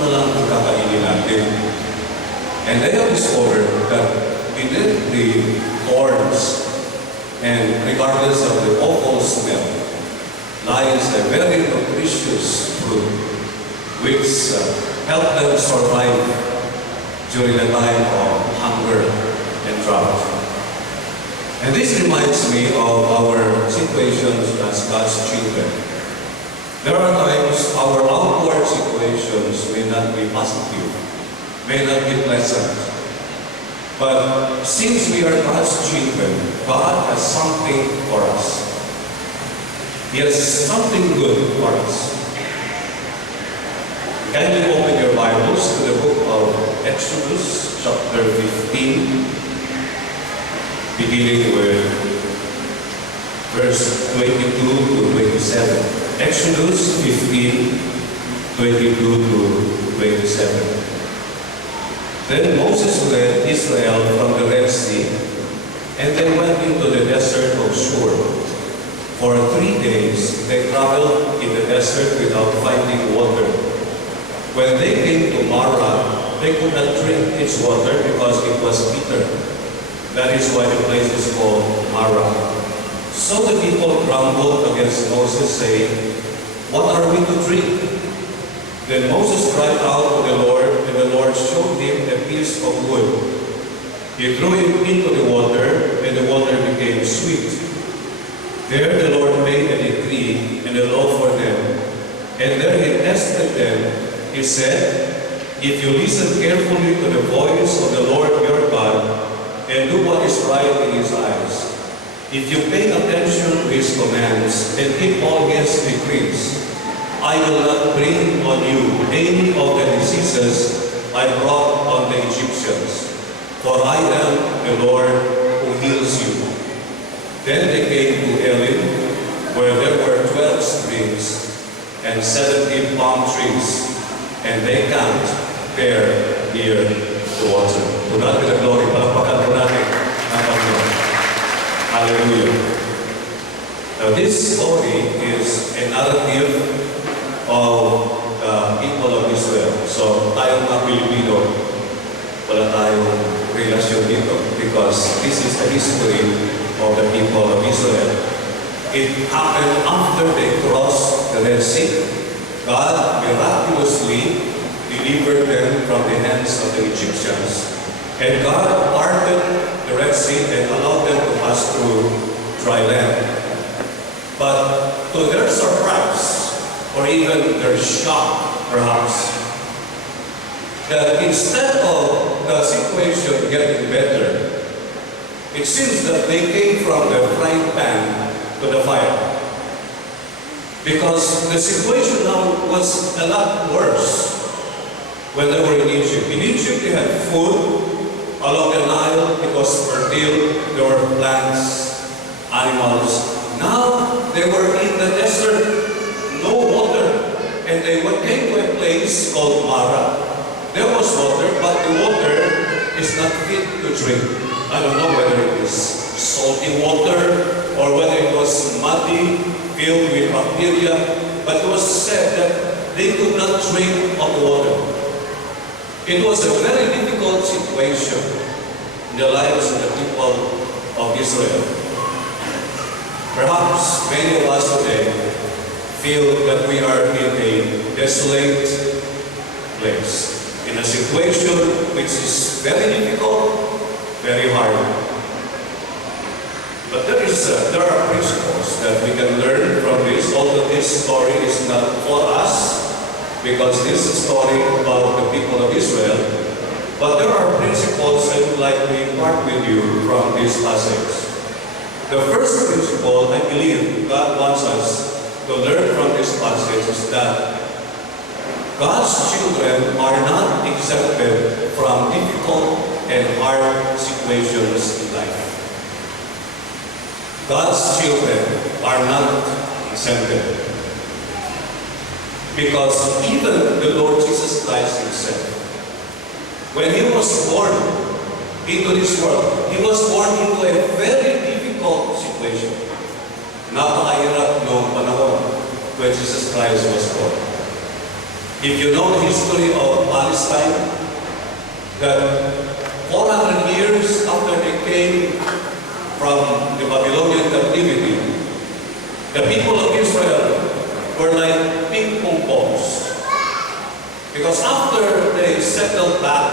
na lang ang kakainin natin. And they have discovered that beneath the thorns and regardless of the awful smell, lies a very nutritious fruit which helped them survive during a time of hunger and drought. And this reminds me of our situations as God's children. There are times our outward situations may not be positive, may not be pleasant. But since we are God's children, God has something for us. He has something good for us. Kindly open your Bibles to the book of Exodus, chapter 15, beginning with verse 22 to 27. Exodus 15, 22 to 27. Then Moses led Israel from the Red Sea, and they went into the desert of Shur. For 3 days they traveled in the desert without finding water. When they came to Marah, they could not drink its water because it was bitter. That is why the place is called Marah. So the people grumbled against Moses, saying, "What are we to drink?" Then Moses cried out to the Lord, and the Lord showed him a piece of wood. He threw it into the water, and the water became sweet. There the Lord made a decree and a law for them, and there he tested them. He said, "If you listen carefully to the voice of the Lord your God, and do what is right in His eyes, if you pay attention to His commands and keep all His decrees, I will not bring on you any of the diseases I brought on the Egyptians, for I am the Lord who heals you." Then they came to Elim, where there were 12 springs and 70 palm trees, and they camped there near the water. To God be the glory. Palakpakan po natin ang Panginoon. Hallelujah. Now this story is a narrative of the people of Israel. So tayong mga Pilipino, wala tayong relasyon dito because this is the history of the people of Israel. It happened after they crossed the Red Sea. God miraculously delivered them from the hands of the Egyptians. And God parted the Red Sea and allowed them to pass through dry land. But to their surprise, or even their shock perhaps, that instead of the situation getting better, it seems that they came from the frying pan to the fire. Because the situation now was a lot worse when they were in Egypt. In Egypt they had food along the Nile, it was fertile, there were plants, animals. Now they were in the desert, no water, and they came to a place called Marah. There was water, but the water is not fit to drink. I don't know whether it is salty water or whether it was muddy, filled with bacteria, but it was said that they could not drink of the water. It was a very difficult situation in the lives of the people of Israel. Perhaps many of us today feel that we are in a desolate place, in a situation which is very difficult, very hard. But there are principles that we can learn from this, although this story is not for us, because this is a story about the people of Israel. But there are principles I would like to impart with you from this passage. The first principle I believe God wants us to learn from this passage is that God's children are not exempted from difficult and hard situations in life. God's children are not exempted. Because even the Lord Jesus Christ Himself, when He was born into this world, He was born into a very difficult situation. Napakahirap noong panahon when Jesus Christ was born. If you know the history of Palestine, that 400 years after they came from the Babylonian captivity, the people of Israel were like ping pong balls. Because after they settled back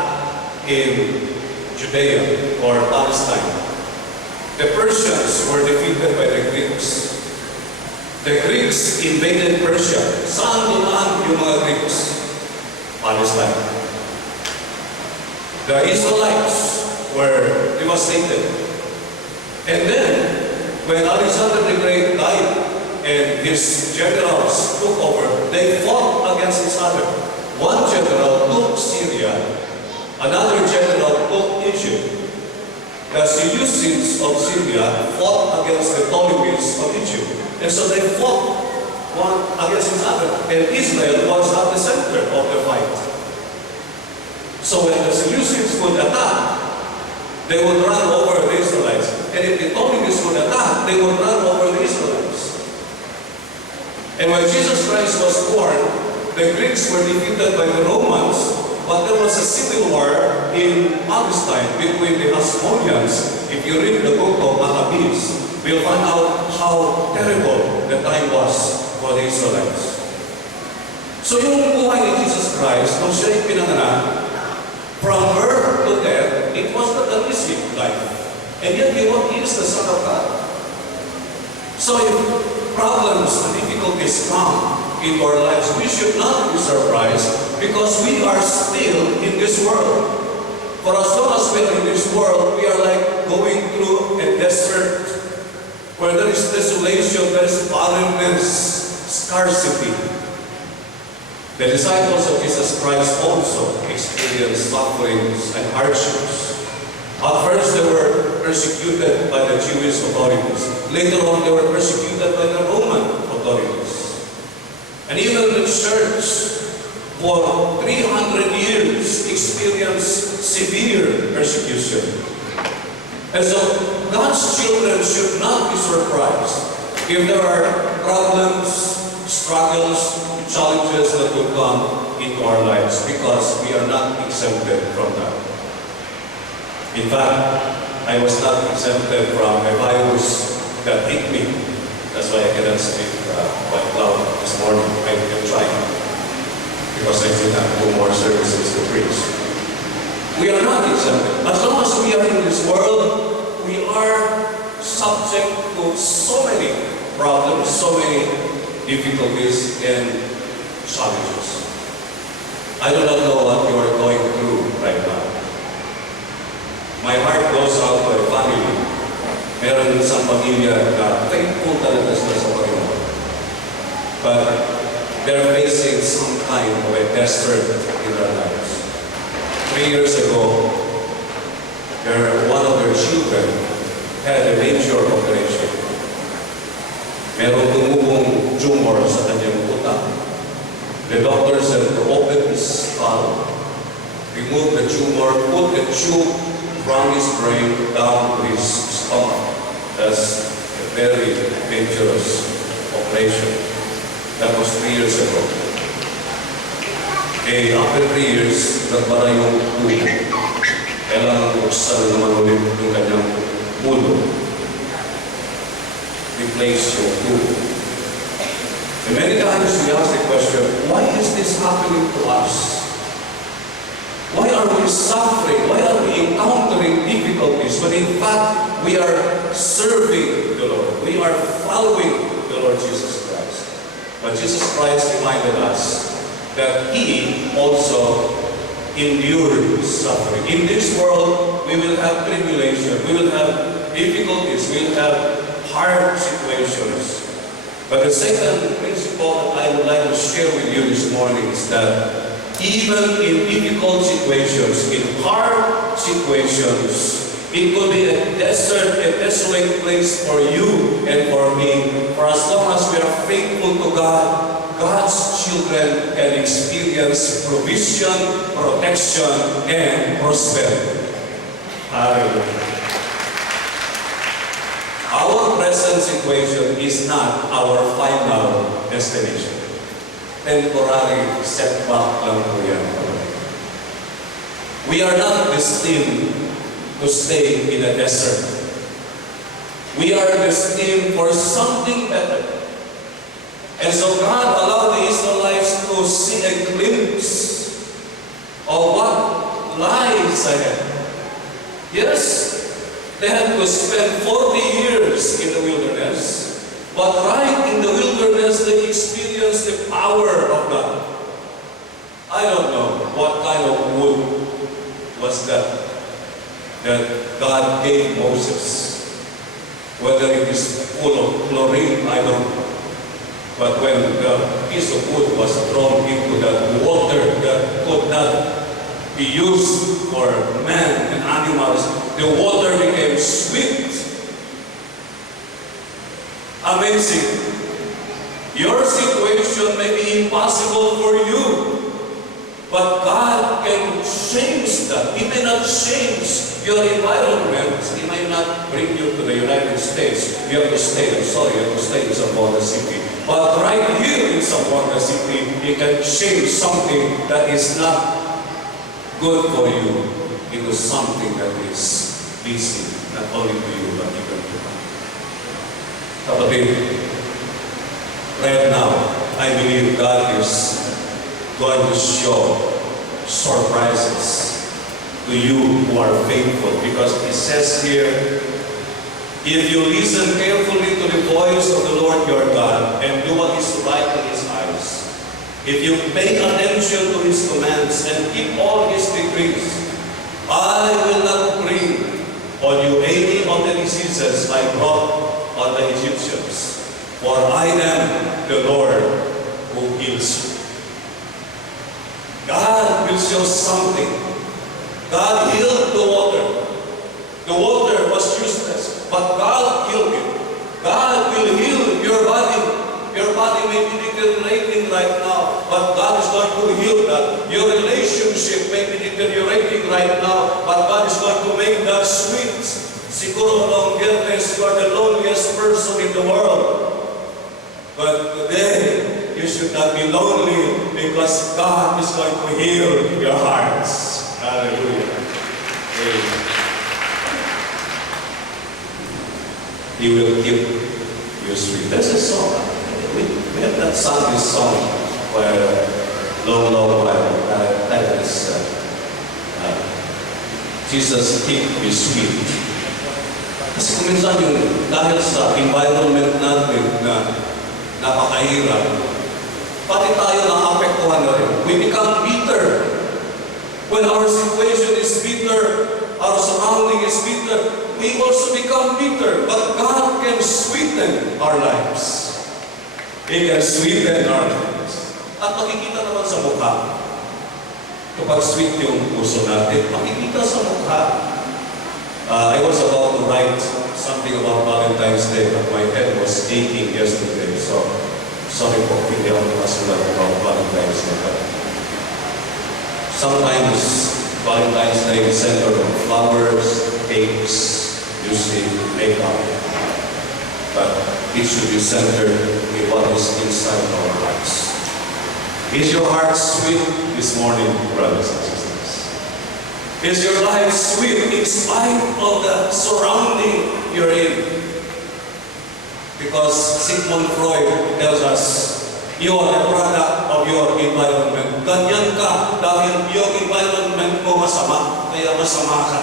in Judea or Palestine, the Persians were defeated by the Greeks. The Greeks invaded Persia. Saan dumaan yung mga Greeks? Palestine. The Israelites were devastated. And then, when Alexander the Great died and his generals took over, they fought against each other. One general took Syria, another general took Egypt. The Seleucids of Syria fought against the Ptolemies of Egypt. And so they fought one against each other. And Israel was at the center of the fight. So when the Seleucids would attack, they would run over the Israelites. And if the Ptolemies would attack, they would run over the Israelites. And when Jesus Christ was born, the Greeks were defeated by the Romans, but there was a civil war in Palestine between the Hasmoneans. If you read the book of Maccabees, we'll find out how terrible the time was for the Israelites. So yung buhay ni Jesus Christ, nung siya'y pinanganak, from birth to death, it was not an easy life. And yet he is the Son of God. So if problems and difficulties come in our lives, we should not be surprised because we are still in this world. For as long as we are in this world, we are like going through a desert where there is desolation, there is barrenness, scarcity. The disciples of Jesus Christ also experienced sufferings and hardships. At first, they were persecuted by the Jewish authorities. Later on, they were persecuted by the Roman authorities. And even the church, for 300 years, experienced severe persecution. And so, God's children should not be surprised if there are problems, struggles, challenges that will come into our lives because we are not exempted from that. In fact, I was not exempted from a virus that hit me. That's why I cannot speak quite loud this morning. I am trying because I still have 2 more services to preach. We are not exempted. As long as we are in this world, we are subject to so many problems, so many difficulties and challenges. I do not know what you are going through right now. My heart goes out to a family. Meron isang pamilya na thankful talaga sila sa Panginoon. But they're facing some kind of a desert in their lives. 3 years ago, one of their children had a major operation. Merong tumubong tumor sa kanyang utak. The doctor said to open his skull, remove the tumor, put the tube from his brain down to his stomach. That's a very dangerous operation. That was 3 years ago. After 3 years, nagbara yung tubo. Kailangan buksan naman ulit yung kanyang ulo. Replace your tubo. And many times we ask the question, why is this happening to us? Why are we suffering? Why are we encountering difficulties when in fact we are serving the Lord? We are following the Lord Jesus Christ. But Jesus Christ reminded us that He also endured suffering. In this world, we will have tribulation, we will have difficulties, we will have hard situations. But the second principle that I would like to share with you this morning is that even in difficult situations, in hard situations, it could be a desert, a desolate place for you and for me. For as long as we are faithful to God, God's children can experience provision, protection, and prosperity. Hallelujah. Our present situation is not our final destination. temporary setback lang po yan. We are not destined to stay in the desert. We are destined for something better. And so God allowed the Israelites to see a glimpse of what lies ahead. Yes, they had to spend 40 years in the wilderness. But right in the wilderness, they experienced the power of God. I don't know what kind of wood was that God gave Moses. Whether it is full of chlorine, I don't know. But when the piece of wood was thrown into the water that could not be used for man and animals, the water became sweet. Amazing. Your situation may be impossible for you, but God can change that. He may not change your environment. He may not bring you to the United States. You have to stay, you have to stay in Zamboanga City. But right here in Zamboanga City, He can change something that is not good for you into something that is pleasing, not only to you, but even to God. Kapatid, right now, I believe God is going to show surprises to you who are faithful, because it says here, if you listen carefully to the voice of the Lord your God and do what is right in His eyes, if you pay attention to His commands and keep all His decrees, I will not bring on you any of the diseases I brought on the Egyptians, for I am the Lord who heals you. God will show something. God healed the water. The water was useless, but God healed it. God will heal your body. Your body may be deteriorating right now, but God is going to heal that. Your relationship may be deteriorating right now, but God is going to make that sweet. Siguro long Biyernes, you are the loneliest person in the world. But today, you should not be lonely, because God is going to heal your hearts. Hallelujah. Amen. He will keep you sweet. That's a song. We have not sung this song for a long, long while. That is Jesus keep you sweet. Kasi kung minsan yung dahil sa environment natin na napakahirap, pati tayo na-apektuhan na rin. We become bitter. When our situation is bitter, our surrounding is bitter, we also become bitter. But God can sweeten our lives. He can sweeten our lives. At makikita naman sa mukha. Kapag sweet yung puso natin, makikita sa mukha. I was about to write something about Valentine's Day, but my head was aching yesterday. So, sorry po, hindi ako nakasulat about Valentine's Day. But sometimes, Valentine's Day is centered on flowers, cakes, music, makeup. But it should be centered in what is inside our hearts. Is your heart sweet this morning, brothers and sisters? Is your life sweet in spite of the surrounding you're in? Because Sigmund Freud tells us, you are a product of your environment. Ganyan ka dahil yung environment mo masama, kaya masama ka.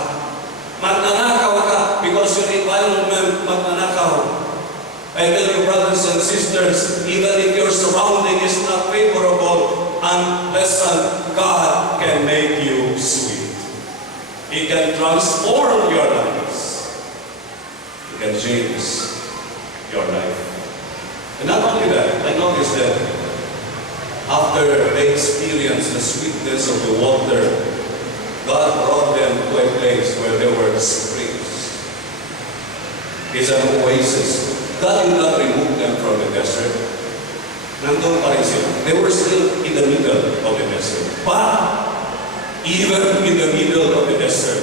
Magnanakaw ka because your environment magnanakaw. I tell you, brothers and sisters, even if your surrounding is not favorable, unpleasant, God can make you sweet. He can transform your lives. He can change your life. And not only that, I noticed that after they experienced the sweetness of the water, God brought them to a place where there were springs. It's an oasis. God did not remove them from the desert. Nandun pa rin sila. They were still in the middle of the desert. But even in the middle of the desert,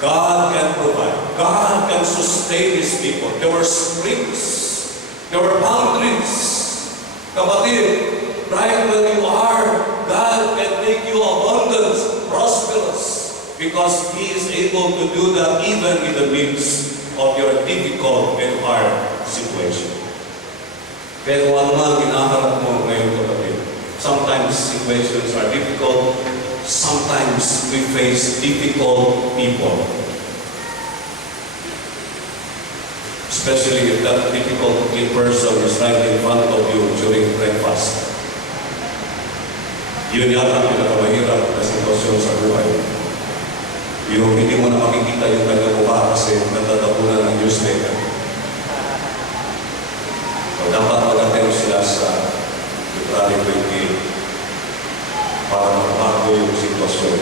God can provide. God can sustain His people. There were springs. There were palm trees. Kapatid, right where you are, God can make you abundant, prosperous, because He is able to do that even in the midst of your difficult and hard situation. Pero ano man ginaharap mo ngayon kapatid, sometimes situations are difficult, sometimes we face difficult people. Especially if that difficult person is right in front of you during breakfast. Yun yata ang pinakamahirap na sitwasyon sa buhay. Yung hindi mo na makikita yung kanyang mukha kasi natatapunan ng newspaper. So dapat mag-attend sila sa February 28 para magbago yung sitwasyon.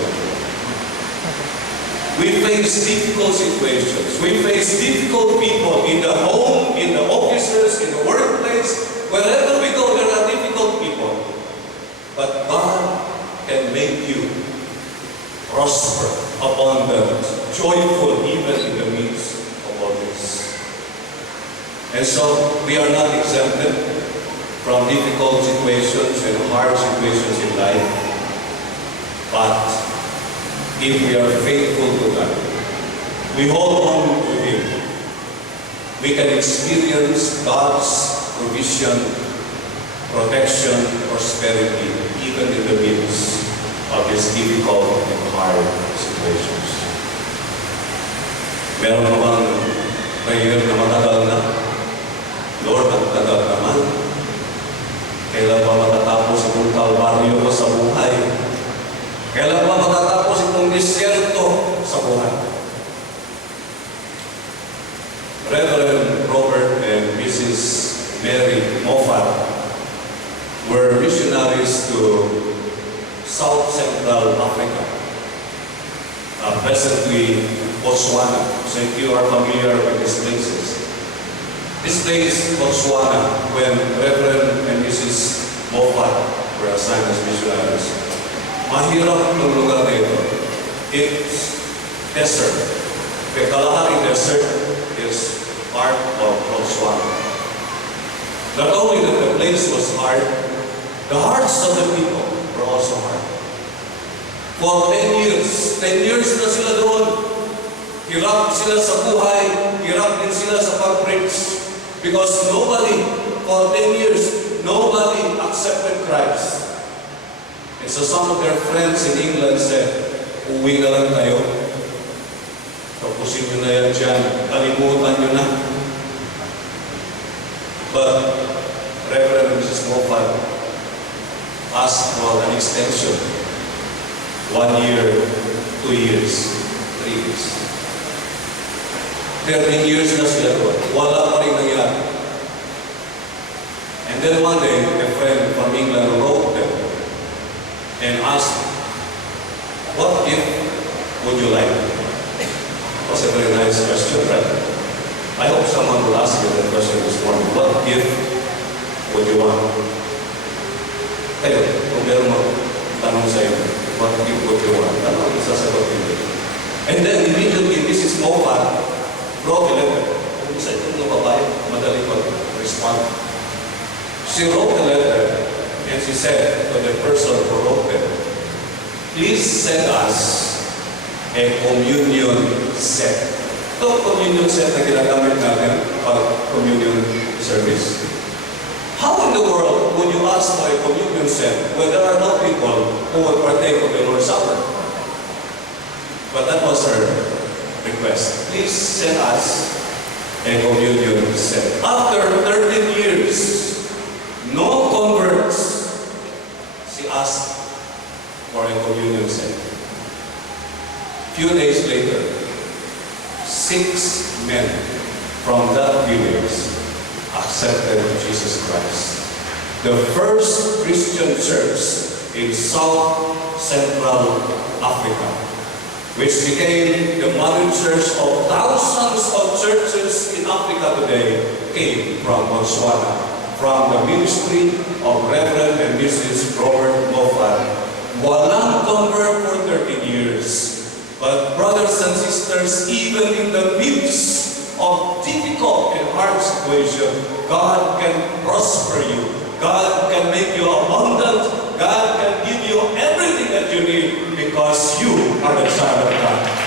We face difficult situations. We face difficult people in the home, in the offices, in the workplace. Wherever we go, there are difficult people. But God can make you prosper, abundant, joyful, even in the midst of all this. And so, we are not exempted from difficult situations and hard situations in life. But if we are faithful to God, we hold on to Him, we can experience God's provision, protection, prosperity, even in the midst of His difficult and hard situations. Meron ka bang prayer na matagal na? Lord, ang tagal naman. Kailan ba matatapos itong kalbaryo ko sa buhay? Kailan ba matatapos itong disyerto sa buhay? Reverend Robert and Mrs. Mary Moffat were missionaries to South Central Africa, presently Botswana. So if you are familiar with these places, this place, Botswana, when Reverend and Mrs. Moffat were assigned as missionaries, mahirap ng lugar na ito. It's desert. The Kalahari Desert is part of Botswana. Not only that the place was hard, the hearts of the people were also hard. For 10 years na sila doon. Hirap sila sa buhay, hirap din sila sa pag-preach. Because for 10 years, nobody accepted Christ. And so some of their friends in England said, uwi na lang tayo. Tapusin nyo na yan dyan. Kalimutan nyo na. But Reverend Mrs. Moffat asked for an extension. 1 year, 2 years, 3 years. 13 years na sila doon. Wala pa rin nangyari. And then one day, a friend from England wrote them and asked, what gift would you like? That was a very nice question, right? I hope someone will ask you that question this morning. What gift would you want? Kayo, kung meron magtanong sa iyo, what gift would you want? Ano ang isasagot nyo? And then immediately, Mrs. Moffat wrote a letter. Kung isa itong babae, madali mag-respond. She wrote a letter and she said to the person who wrote it, please send us a communion set. Ito communion set na ginagamit natin pag communion service. How in the world would you ask for a communion set when there are no people who would partake of the Lord's Supper? But that was her request. Please send us a communion set. After 13 years, no converts, she asked for a communion set. Few days later, 6 men from that village accepted Jesus Christ. The first Christian church in South Central Africa, which became the modern church of thousands of churches in Africa today, came from Botswana, from the ministry of Reverend and Mrs. Robert Moffat. Walang convert for 30 years. But brothers and sisters, even in the midst of difficult and hard situation, God can prosper you. God can make you abundant God can give you everything that you need because you are the child of God.